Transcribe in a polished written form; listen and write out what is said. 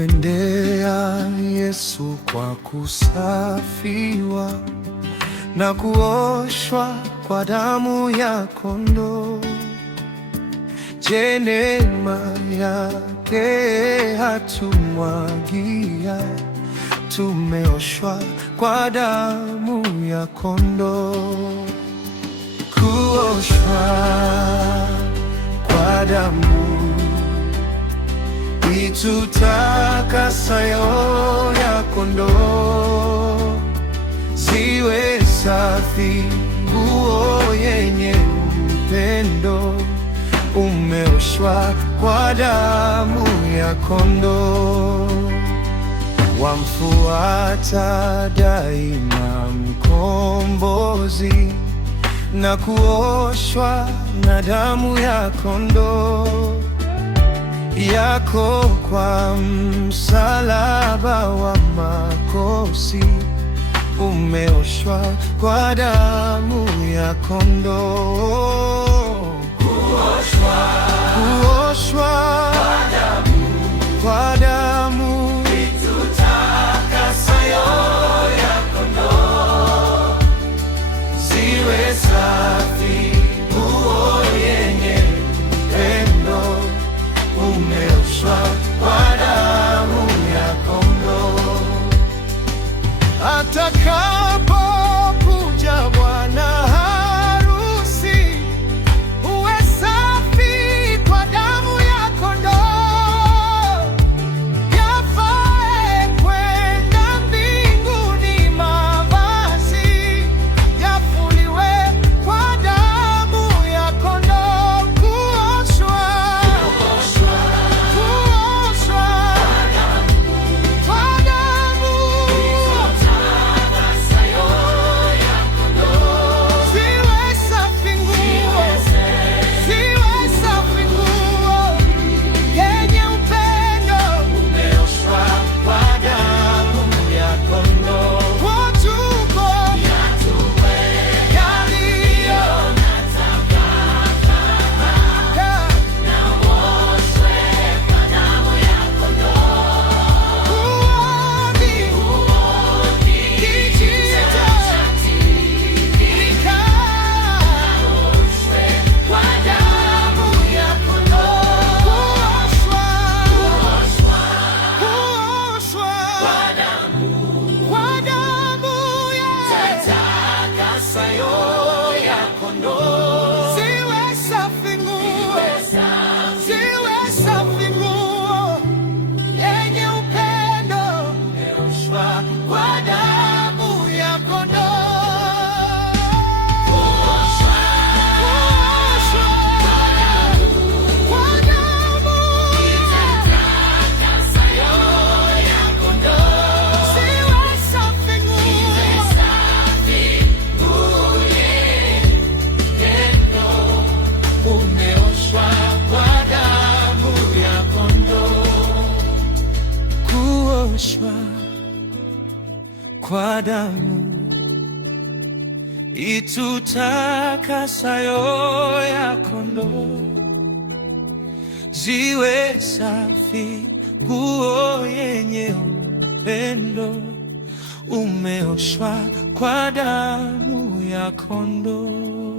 kumwendea Yesu kwa kusafiwa na kuoshwa kwa damu ya kondoo. Je, neema yake hatumwagia, tumeoshwa kwa damu ya kondoo. Kuoshwa kwa damu itutakasayo ya kondoo, ziwe safi nguo yenye upendo, umeoshwa kwa damu ya kondoo. Wamfuata daima Mkombozi na kuoshwa na damu ya kondoo yako. Kwa msalaba wa makosi, umeoshwa kwa damu ya kondoo. Kuoshwa kwa damu itutakasayo ya kondoo, ziwe safi nguo yenye upendo, umeoshwa kwa damu ya kondoo. Atakapokuja bwana harusi, uwe safi kwa damu ya kondoo. Yafae kwenda mbinguni mavazi, yafuliwe kwa damu ya kondoo. Kuoshwa kwa damu ziwe safi nguo, ziwe safi nguo yenye upendo, umeoshwa kwa damu ya kondoo. Watuko yaliyo kwa damu itutakasayo ya kondoo, ziwe safi nguo yenye upendo, umeoshwa kwa damu ya kondoo.